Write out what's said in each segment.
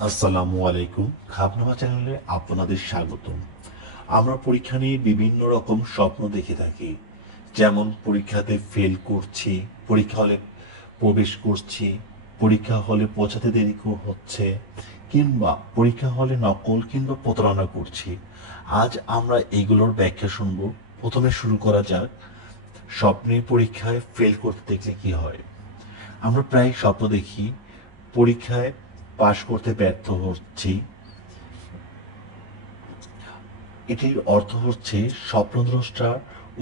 আসসালামু আলাইকুম। খাবনামা চ্যানেলে আপনাদের স্বাগতম। আমরা পরীক্ষা নিয়ে বিভিন্ন রকম স্বপ্ন দেখে থাকি, যেমন পরীক্ষাতে ফেল করছি, পরীক্ষা হলে প্রবেশ করছি, পরীক্ষা হলে পৌঁছাতে দেরি হচ্ছে, কিংবা পরীক্ষা হলে নকল কিংবা প্রতারণা করছি। আজ আমরা এইগুলোর ব্যাখ্যা শুনব। প্রথমে শুরু করা যাক, স্বপ্নে পরীক্ষায় ফেল করতে দেখলে কি হয়। আমরা প্রায় স্বপ্ন দেখি পরীক্ষায় পাশ করতে ব্যর্থ হচ্ছি। এটির অর্থ হচ্ছে স্বপ্নদ্রষ্টার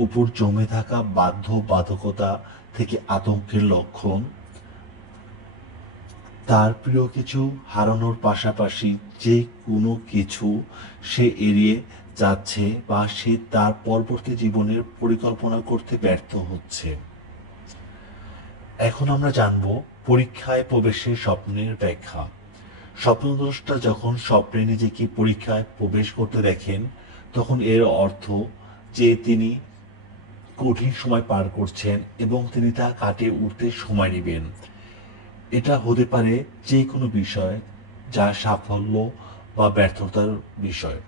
উপর জমে থাকা বাধ্যবাধকতা থেকে আতঙ্কের লক্ষণ। তার প্রিয় কিছু হারানোর পাশাপাশি যে কোনো কিছু সে এড়িয়ে যাচ্ছে বা সে তার পরবর্তী জীবনের পরিকল্পনা করতে ব্যর্থ হচ্ছে। এখন আমরা জানব পরীক্ষায় প্রবেশের স্বপ্নের ব্যাখ্যা। স্বপ্নদ্রষ্টা যখন স্বপ্নে নিজেকে পরীক্ষায় প্রবেশ করতে দেখেন, তখন এর অর্থ যে তিনি কঠিন সময় পার করছেন এবং তিনি তা কাটিয়ে উঠতে সময় নেবেন। এটা হতে পারে যে কোনো বিষয়, যা সাফল্য বা ব্যর্থতার বিষয়।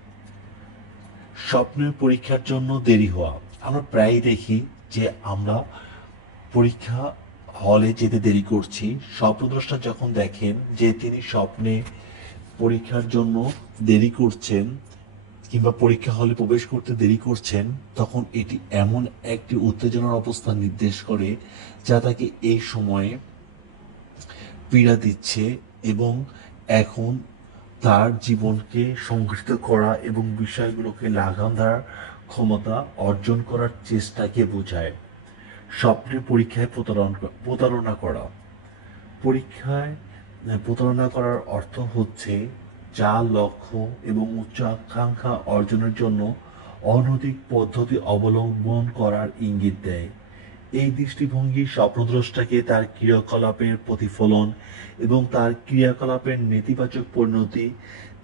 স্বপ্নের পরীক্ষার জন্য দেরি হওয়া। আমরা প্রায়ই দেখি যে আমরা পরীক্ষা হলে যেতে দেরি করছি। স্বপ্নদ্রষ্টা যখন দেখেন যে তিনি স্বপ্নে পরীক্ষার জন্য দেরি করছেন কিংবা পরীক্ষা হলে প্রবেশ করতে দেরি করছেন, তখন এটি এমন একটি উত্তেজনার অবস্থা নির্দেশ করে যা তাকে এই সময়ে পীড়া দিচ্ছে এবং এখন তার জীবনকে সংগঠিত করা এবং বিষয়গুলোকে লাগাম দেওয়ার ক্ষমতা অর্জন করার চেষ্টাকে বোঝায়। স্বপ্নের পরীক্ষায় প্রতারণা করা। পরীক্ষায় প্রতারণা করার অর্থ হচ্ছে যা লক্ষ্য এবং উচ্চ আকাঙ্ক্ষা অর্জনের জন্য অনৈতিক পদ্ধতি অবলম্বন করার ইঙ্গিত দেয়। এই দৃষ্টিভঙ্গি স্বপ্নদ্রষ্টাকে তার ক্রিয়াকলাপের প্রতিফলন এবং তার ক্রিয়াকলাপের নেতিবাচক পরিণতি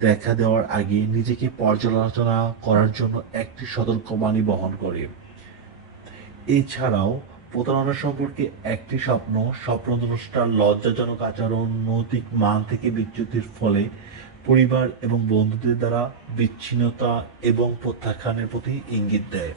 দেখা দেওয়ার আগে নিজেকে পর্যালোচনা করার জন্য একটি সতর্কবাণী বহন করে। এছাড়াও প্রতারণা সম্পর্কে একটি স্বপ্নদ্রষ্টার লজ্জাজনক আচরণ, নৈতিক মান থেকে বিচ্যুতির ফলে পরিবার এবং বন্ধুদের দ্বারা বিচ্ছিন্নতা এবং প্রত্যাখ্যানের প্রতি ইঙ্গিত দেয়।